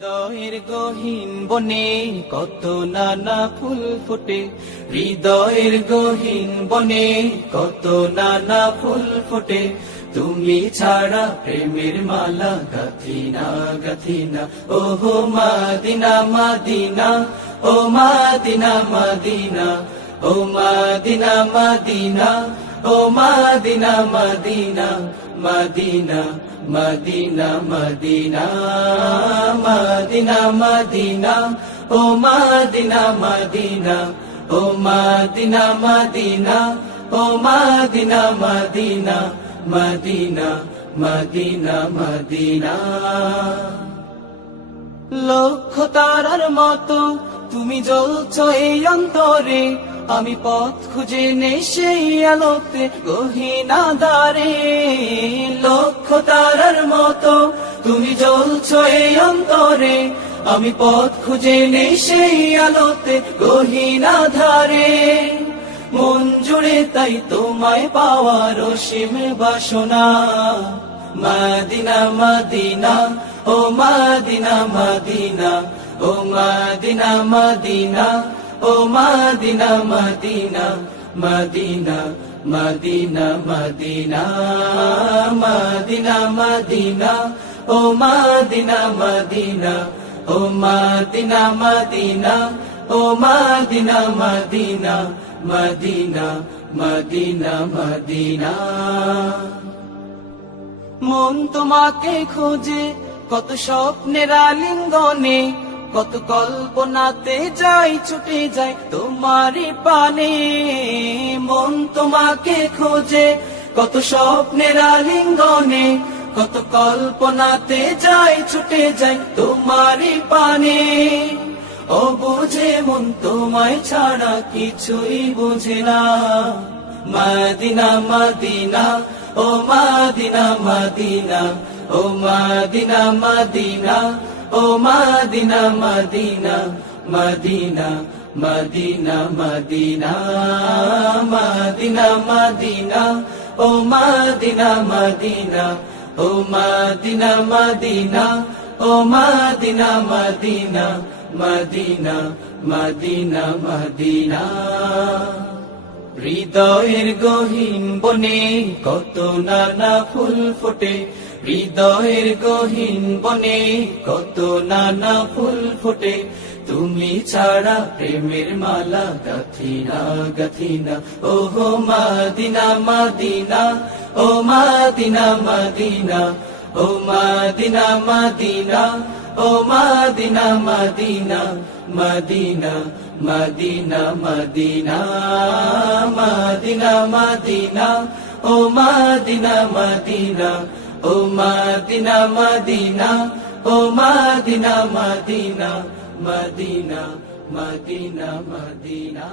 হৃদয়ের গহীন বনে কত নানা ফুল ফোটে, হৃদয়ের গহীন বনে কত নানা ফুল ফোটে। তুমি ছাড়া প্রেমের মালা গাথিনা গাথিনা, ওহো মাদিনা মাদিনা, ও মাদিনা মাদিনা, ও মাদিনা মাদিনা, ও Medina Medina, Medina Medina Medina, Medina Medina, ও মদিনা মদিনা, ও মদিনা মদিনা, ও Medina Medina, Medina Medina Medina. লক্ষ তারার মতো তুমি জ্বলছো এই অন্তরে, আমি পথ খুঁজে নেই সেই আলোতে গহীন আঁধারে। লক্ষ তারার মতো তুমি জ্বলছো এই অন্তরে, আমি পথ খুঁজে নেই সেই আলোতে গহীন আঁধারে। মন জুড়ে তাই তোমায় পাওয়ার অসীম বাসনা, মদিনা মদিনা, ও মদিনা মদিনা, ও মদিনা মদিনা, ও Medina Medina, Medina Medina Medina, Medina Medina, ও মদিনা মদিনা, ও মদিনা মদিনা, ও Medina Medina, Medina Medina Medina. মন তোমাকে খোঁজে কত স্বপ্নের আলিঙ্গনে, কত কল্পনাতে যাই ছুটে যায় তোমারই পানে। মন তোমাকে খোঁজে কত স্বপ্নের আলিঙ্গনে, কত কল্পনাতে যাই ছুটে যায় তোমারই পানে। ও বুঝে মন তোমায় ছাড়া কিছুই বুঝে না, মদিনা মদিনা, ও মদিনা মদিনা, ও মদিনা মদিনা, ও Medina Medina, Medina Medina Medina, Medina Medina, ও মদিনা মদিনা, ও মদিনা মদিনা, ও Medina Medina, Medina Medina Medina. হৃদয়ের গহীন বনে কত নানা ফুল ফোটে, হৃদয়ের গহীন বনে কত নানা ফুল ফোটে। তুমি ছাড়া প্রেমের মালা গাথিনা গাথিনা, ওহো মদিনা মদিনা, ও মদিনা মদিনা, ও মদিনা মদিনা, ও Medina Medina, Medina Medina Medina, Medina Medina, ও মদিনা মদিনা, ও মদিনা মদিনা, ও Medina Medina, Medina Medina Medina.